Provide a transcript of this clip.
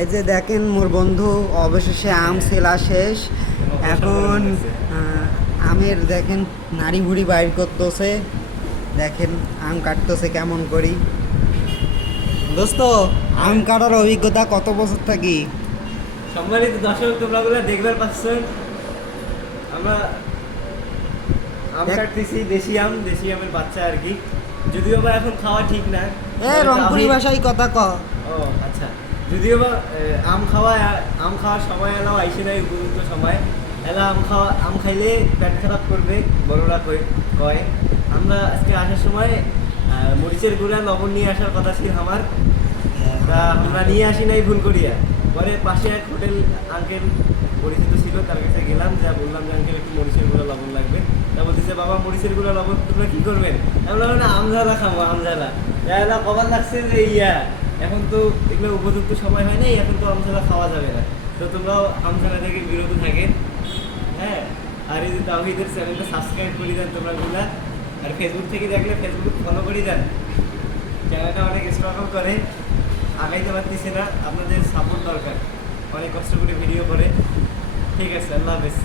এই যে দেখেন মোর বন্ধু অবশেষে আম সেলা শেষ। এখন আমের দেখেন নাড়ি ভুড়ি বাইর করতেছে। দেখেন আম কাটতেছে কেমন করি। দোস্ত আম কাটার অভিজ্ঞতা কত বছর থাকি? সম্মানিত দর্শক, তোমরা গুলো দেখবার পাচ্ছেন আমরা আম কাটতেছি, দেশি আমের বাচ্চা আর কি। যদিও বা এখন খাওয়া ঠিক না, রংপুরি ভাষায় কথা ক। ও আচ্ছা, যদিও বা আম খাওয়ার সময় এলাও আইসে নাই, উপযুক্ত সময় এলা আম খাইলে পেট খারাপ করবে, বড়রা কয়। আমরা আজকে আসার সময় মরিচের গুঁড়া লবণ নিয়ে আসার কথা ছিল আমার, তা আমরা নিয়ে আসি নাই ভুল করিয়া। পরে পাশে এক হোটেল আঙ্কেল পরিচিত ছিল, তার কাছে গেলাম, যা বললাম যে আঙ্কেল একটু মরিচের গুঁড়া লবণ লাগবে। তা বলতেছে বাবা মরিচের গুঁড়া লবণ তোমরা কি করবেন? আমরা বললাম না আমঝালা খাবো, আমঝালা। এলা কবার লাগছে যে এখন তো এগুলো উপযুক্ত সময় হয় নাই, এখন তো আমঝালা খাওয়া যাবে না। তো তোমরাও আমঝালা থেকে বিরত থাকেন, হ্যাঁ। আর এই যে তাওহীদের চ্যানেলটা সাবস্ক্রাইব করে দেন তোমরা গুলা। আর ফেসবুক থেকে দেখলে ফেসবুক ফলো করে দেন। চ্যানেলটা অনেক স্ট্রাগল করে, আগাইতে পারতেছি না, আপনাদের সাপোর্ট দরকার। অনেক কষ্ট করে ভিডিও করে। ঠিক আছে, আল্লাহ হাফেজ।